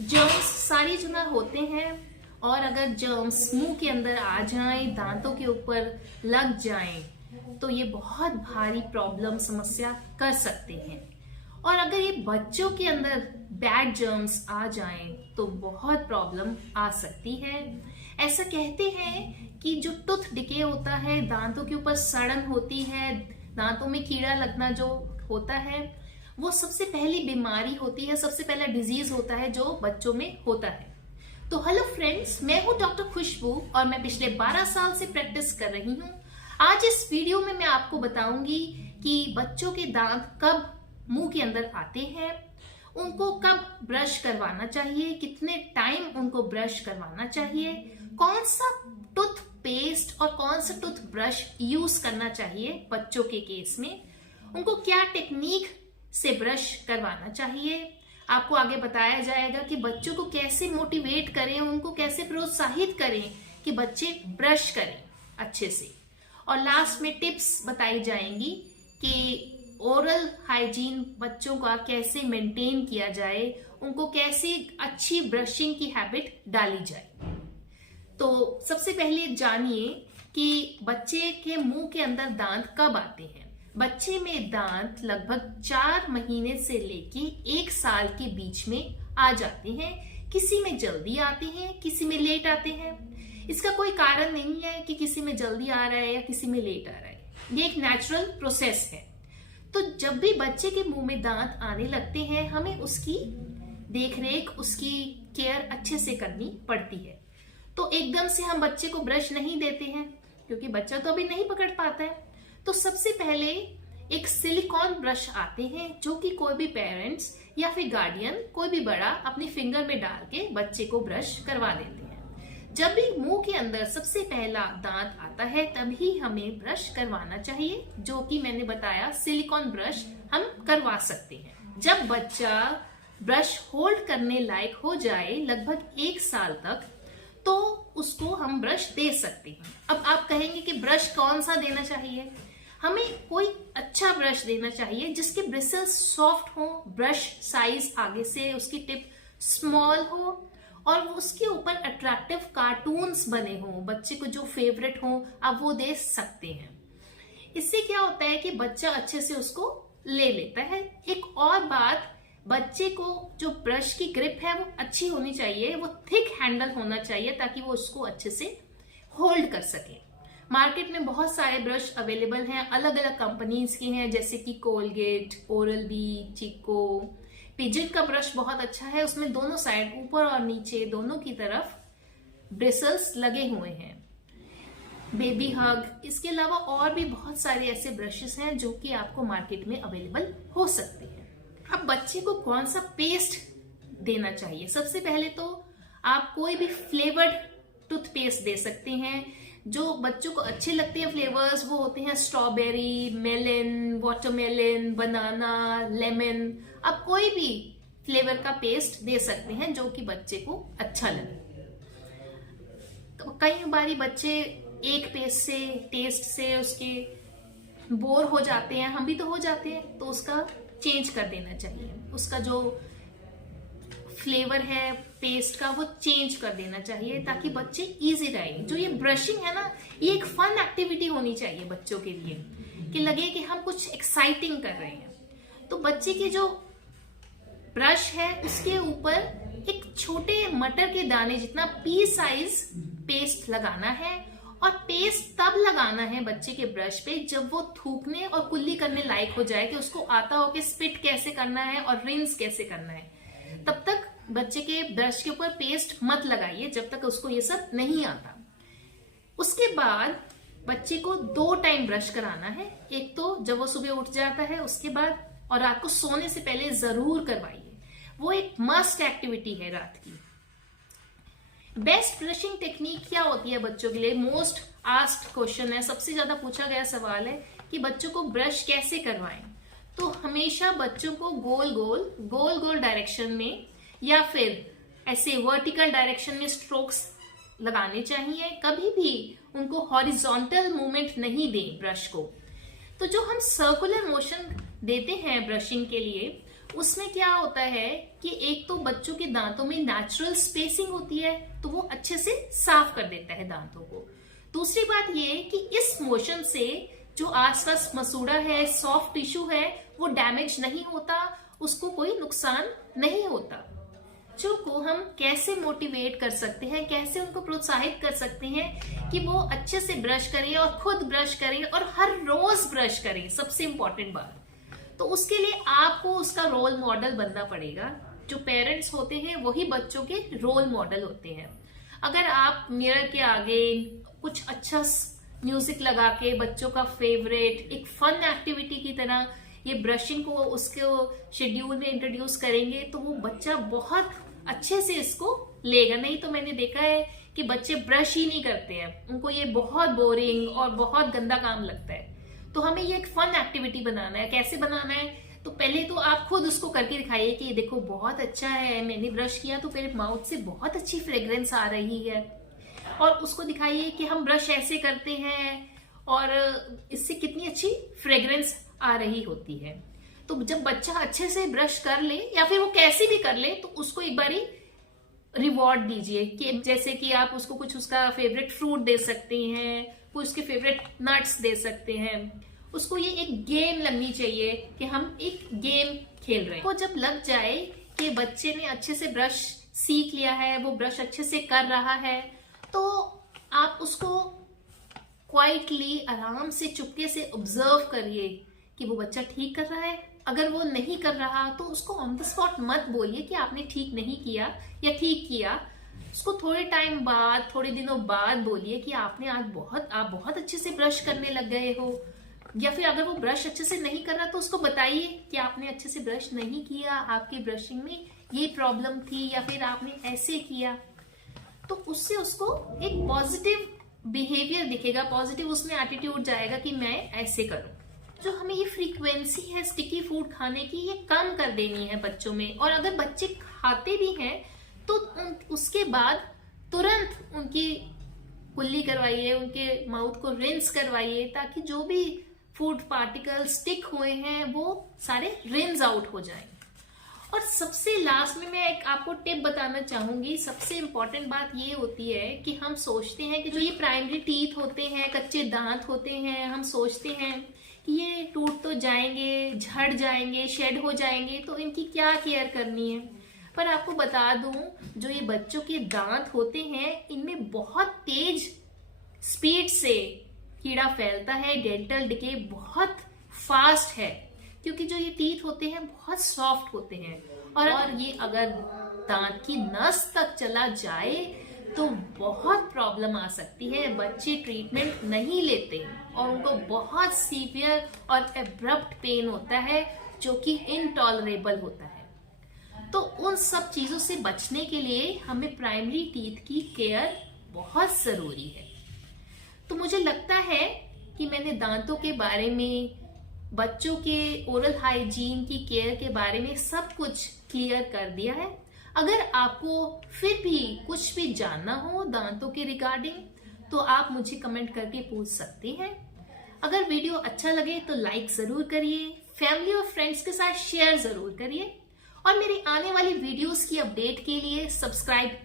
Germs सारी जगह होते हैं और अगर जर्म्स मुंह के अंदर आ जाएं, दांतों के ऊपर लग जाएं, तो ये बहुत भारी प्रॉब्लम समस्या कर सकते हैं। और अगर ये बच्चों के अंदर बैड जर्म्स आ जाएं तो बहुत प्रॉब्लम आ सकती है। ऐसा कहते हैं कि जो टूथ डिके होता है, दांतों के ऊपर सड़न होती है, दांतों में कीड़ा लगना जो होता है, वो सबसे पहली बीमारी होती है, सबसे पहला डिजीज होता है जो बच्चों में होता है। तो हेलो फ्रेंड्स, मैं हूं डॉक्टर खुशबू और मैं पिछले 12 साल से प्रैक्टिस कर रही हूं। आज इस वीडियो में मैं आपको बताऊंगी कि बच्चों के दांत कब मुंह के अंदर आते हैं, उनको कब ब्रश करवाना चाहिए, कितने टाइम उनको ब्रश करवाना चाहिए, कौन सा टूथ पेस्ट और कौन सा टूथ ब्रश यूज करना चाहिए बच्चों के केस में, उनको क्या टेक्निक से ब्रश करवाना चाहिए। आपको आगे बताया जाएगा कि बच्चों को कैसे मोटिवेट करें, उनको कैसे प्रोत्साहित करें कि बच्चे ब्रश करें अच्छे से। और लास्ट में टिप्स बताई जाएंगी कि ओरल हाइजीन बच्चों का कैसे मेंटेन किया जाए, उनको कैसे अच्छी ब्रशिंग की हैबिट डाली जाए। तो सबसे पहले जानिए कि बच्चे के मुंह के अंदर दांत कब आते हैं। बच्चे में दांत लगभग 4 महीने से लेके 1 साल के बीच में आ जाते हैं। किसी में जल्दी आते हैं, किसी में लेट आते हैं। इसका कोई कारण नहीं है कि किसी में जल्दी आ रहा है या किसी में लेट आ रहा है, ये एक नेचुरल प्रोसेस है। तो जब भी बच्चे के मुंह में दांत आने लगते हैं, हमें उसकी देखरेख, उसकी केयर अच्छे से करनी पड़ती है। तो एकदम से हम बच्चे को ब्रश नहीं देते हैं क्योंकि बच्चा तो अभी नहीं पकड़ पाता है। तो सबसे पहले एक सिलिकॉन ब्रश आते हैं जो कि कोई भी पेरेंट्स या फिर गार्डियन, कोई भी बड़ा अपनी फिंगर में डाल के बच्चे को ब्रश करवा देते हैं। जब भी मुंह के अंदर सबसे पहला दांत आता है तभी हमें ब्रश करवाना चाहिए, जो कि मैंने बताया सिलिकॉन ब्रश हम करवा सकते हैं। जब बच्चा ब्रश होल्ड करने लायक हो जाए लगभग 1 साल तक, तो उसको हम ब्रश दे सकते हैं। अब आप कहेंगे कि ब्रश कौन सा देना चाहिए। हमें कोई अच्छा ब्रश देना चाहिए जिसके ब्रिसल्स सॉफ्ट हो, ब्रश साइज आगे से उसकी टिप स्मॉल हो और उसके ऊपर अट्रैक्टिव कार्टून्स बने हो, बच्चे को जो फेवरेट हो आप वो दे सकते हैं। इससे क्या होता है कि बच्चा अच्छे से उसको ले लेता है। एक और बात, बच्चे को जो ब्रश की ग्रिप है वो अच्छी होनी चाहिए, वो थिक हैंडल होना चाहिए ताकि वो उसको अच्छे से होल्ड कर सके। मार्केट में बहुत सारे ब्रश अवेलेबल हैं, अलग अलग कंपनीज के हैं, जैसे कि Colgate, Oral B, Chicco. Pigeon का ब्रश बहुत अच्छा है, उसमें दोनों साइड, ऊपर और नीचे दोनों की तरफ ब्रिसल्स लगे हुए हैं। बेबी हग, इसके अलावा और भी बहुत सारे ऐसे ब्रशेस हैं जो कि आपको मार्केट में अवेलेबल हो सकते हैं। अब बच्चे को कौन सा पेस्ट देना चाहिए। सबसे पहले तो आप कोई भी फ्लेवर्ड टूथपेस्ट दे सकते हैं। जो बच्चों को अच्छे लगते हैं फ्लेवर्स, वो होते हैं स्ट्रॉबेरी, मेलन, वाटरमेलन, बनाना, लेमन। आप कोई भी फ्लेवर का पेस्ट दे सकते हैं जो कि बच्चे को अच्छा लगे। तो कई बारी बच्चे एक पेस्ट से, टेस्ट से उसके बोर हो जाते हैं, हम भी तो हो जाते हैं, तो उसका चेंज कर देना चाहिए। उसका जो फ्लेवर है पेस्ट का वो चेंज कर देना चाहिए ताकि बच्चे इजी रहे। जो ये ब्रशिंग है ना, ये एक फन एक्टिविटी होनी चाहिए बच्चों के लिए, कि लगे कि हम कुछ एक्साइटिंग कर रहे हैं। तो बच्चे के जो ब्रश है उसके ऊपर एक छोटे मटर के दाने जितना पी साइज पेस्ट लगाना है। और पेस्ट तब लगाना है बच्चे के ब्रश पे जब वो थूकने और कुल्ली करने लायक हो जाए, कि उसको आता हो कि स्पिट कैसे करना है और रिंस कैसे करना है। तब तक बच्चे के ब्रश के ऊपर पेस्ट मत लगाइए जब तक उसको ये सब नहीं आता। उसके बाद बच्चे को 2 टाइम ब्रश कराना है। एक तो जब वो सुबह उठ जाता है उसके बाद, और रात को सोने से पहले जरूर करवाइए। वो एक मस्ट एक्टिविटी है रात की। बेस्ट ब्रशिंग टेक्निक क्या होती है बच्चों के लिए, मोस्ट आस्क्ड क्वेश्चन है, सबसे ज्यादा पूछा गया सवाल है कि बच्चों को ब्रश कैसे करवाएं। तो हमेशा बच्चों को गोल गोल डायरेक्शन में या फिर ऐसे वर्टिकल डायरेक्शन में स्ट्रोक्स लगाने चाहिए। कभी भी उनको हॉरिजॉन्टल मूवमेंट नहीं दें ब्रश को। तो जो हम सर्कुलर मोशन देते हैं ब्रशिंग के लिए, उसमें क्या होता है कि एक तो बच्चों के दांतों में नेचुरल स्पेसिंग होती है, तो वो अच्छे से साफ कर देता है दांतों को। दूसरी बात ये कि इस मोशन से जो आसपास मसूड़ा है, सॉफ्ट टिश्यू है, वो डैमेज नहीं होता, उसको कोई नुकसान नहीं होता। बच्चों को हम कैसे मोटिवेट कर सकते हैं, कैसे उनको प्रोत्साहित कर सकते हैं कि वो अच्छे से ब्रश करें और खुद ब्रश करें और हर रोज ब्रश करें, सबसे इंपॉर्टेंट बात। तो उसके लिए आपको उसका रोल मॉडल बनना पड़ेगा। जो पेरेंट्स होते हैं वही बच्चों के रोल मॉडल होते हैं। अगर आप मिरर के आगे कुछ अच्छा म्यूजिक लगा के बच्चों का फेवरेट एक फन एक्टिविटी की तरह ये ब्रशिंग को उसके शेड्यूल में इंट्रोड्यूस करेंगे, तो वो बच्चा बहुत अच्छे से इसको लेगा। नहीं तो मैंने देखा है कि बच्चे ब्रश ही नहीं करते हैं, उनको ये बहुत बोरिंग और बहुत गंदा काम लगता है। तो हमें ये एक फन एक्टिविटी बनाना है। कैसे बनाना है? तो पहले तो आप खुद उसको करके दिखाइए कि देखो बहुत अच्छा है, मैंने ब्रश किया तो मेरे माउथ से बहुत अच्छी फ्रेग्रेंस आ रही है। और उसको दिखाइए कि हम ब्रश ऐसे करते हैं और इससे कितनी अच्छी फ्रेग्रेंस आ रही होती है। तो जब बच्चा अच्छे से ब्रश कर ले या फिर वो कैसे भी कर ले, तो उसको एक बारी रिवॉर्ड दीजिए कि जैसे कि आप उसको कुछ उसका फेवरेट फ्रूट दे सकते हैं, कुछ उसके फेवरेट नट्स दे सकते हैं। उसको ये एक गेम लगनी चाहिए कि हम एक गेम खेल रहे हैं। वो जब लग जाए कि बच्चे ने अच्छे से ब्रश सीख लिया है, वो ब्रश अच्छे से कर रहा है, तो आप उसको क्वाइटली आराम से चुपके से ऑब्जर्व करिए कि वो बच्चा ठीक कर रहा है। अगर वो नहीं कर रहा तो उसको ऑन द स्पॉट मत बोलिए कि आपने ठीक नहीं किया या ठीक किया। उसको थोड़े टाइम बाद, थोड़े दिनों बाद बोलिए कि आप बहुत अच्छे से ब्रश करने लग गए हो। या फिर अगर वो ब्रश अच्छे से नहीं कर रहा तो उसको बताइए कि आपने अच्छे से ब्रश नहीं किया, आपकी ब्रशिंग में ये प्रॉब्लम थी या फिर आपने ऐसे किया। तो उससे उसको एक पॉजिटिव बिहेवियर दिखेगा, पॉजिटिव उसमें एटीट्यूड जाएगा कि मैं ऐसे करूं। जो हमें ये फ्रीक्वेंसी है स्टिकी फूड खाने की, ये कम कर देनी है बच्चों में। और अगर बच्चे खाते भी हैं तो उसके बाद तुरंत उनकी कुल्ली करवाइए, उनके माउथ को रिंस करवाइए, ताकि जो भी फूड पार्टिकल स्टिक हुए हैं वो सारे रिंस आउट हो जाएं। और सबसे लास्ट में मैं एक आपको टिप बताना चाहूंगी। सबसे इंपॉर्टेंट बात ये होती है कि हम सोचते हैं कि जो ये प्राइमरी टीथ होते हैं, कच्चे दांत होते हैं, हम सोचते हैं कि ये टूट तो जाएंगे, झड़ जाएंगे, शेड हो जाएंगे, तो इनकी क्या केयर करनी है। पर आपको बता दूं, जो ये बच्चों के दांत होते हैं, इनमें बहुत तेज स्पीड से कीड़ा फैलता है। डेंटल डिके बहुत फास्ट है, क्योंकि जो ये टीथ होते हैं बहुत सॉफ्ट होते हैं। और ये अगर दांत की नस तक चला जाए तो बहुत प्रॉब्लम आ सकती है। बच्चे ट्रीटमेंट नहीं लेते और उनको बहुत सीवियर और एब्रप्ट पेन होता है, जो कि इनटॉलरेबल होता है। तो उन सब चीजों से बचने के लिए हमें प्राइमरी टीथ की केयर बहुत जरूरी है। तो मुझे लगता है कि मैंने दांतों के बारे में, बच्चों के ओरल हाइजीन की केयर के बारे में सब कुछ क्लियर कर दिया है। अगर आपको फिर भी कुछ भी जानना हो दांतों के रिगार्डिंग, तो आप मुझे कमेंट करके पूछ सकते हैं। अगर वीडियो अच्छा लगे तो लाइक जरूर करिए, फैमिली और फ्रेंड्स के साथ शेयर जरूर करिए, और मेरी आने वाली वीडियोस की अपडेट के लिए सब्सक्राइब